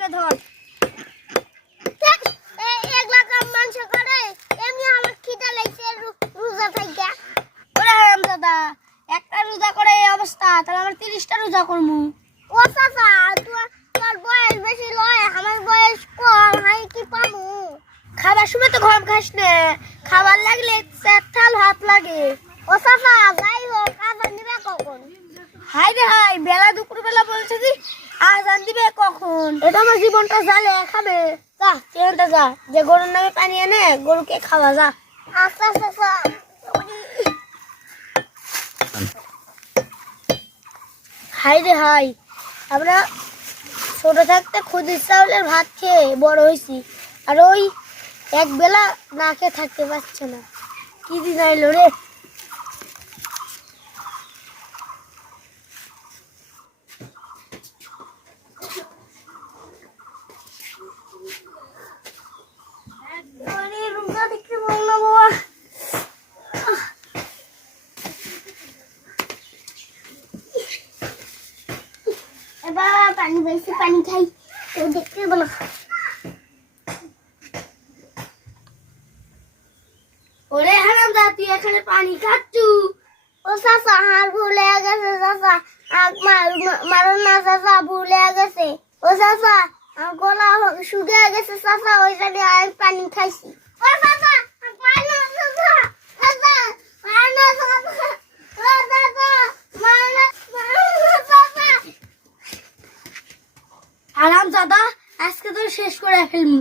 আমাকে ধর। এগুলা কাম মানুষ করে, এমনি আমার খিদা লাগছে রোজা থাইকা। ওরে হারামজাদা, একটা রোজা করে এই অবস্থা, তাহলে আমার 30টা রোজা করমু। ও চাচা, তোর বয়স বেশি লয়, আমার বয়স কম, হাই কি পামু? খাবার সময় তো গরম খাস নে, খাবার লাগলে চাল ভাত লাগে। ও চাচা, যাই হোক, আজান দিবে কখন? হাই রে হাই, বেলা দুপুর বেলা বলছে কি আজান দিবে কখন? এটা আমার জীবনটা জালে খাবে। যা চেনটা যা, যে গরুর নামে পানি এনে গরুকে খাওয়া যা। আচ্ছা চাচা। হাই রে হাই, আমরা ছোট থাকতে খুদির চাউলের ভাত খেয়ে বড় হয়েছি, আর ওই এক বেলা না খেয়ে থাকতে পারছে না। কি দিন আইলো রে। এবার পানি পাইছি, পানি খাই, কেউ দেখতে পাবো না। ওরে হারামদা, তুই এখানে পানি খাচ্ছু? ও চাচা, হার ভুলে গেছে চাচা, মারো না চাচা, ভুলে গেছে। ও চাচা, আমার গলা শুকিয়ে গেছে চাচা, ওই জন্য আমি পানি খাইছি। ও চাচা, মার না চাচা, চাচা মার না চাচা, ও চাচা মার না চাচা। হারামজাদা, আজকে তো শেষ করে ফেলবো।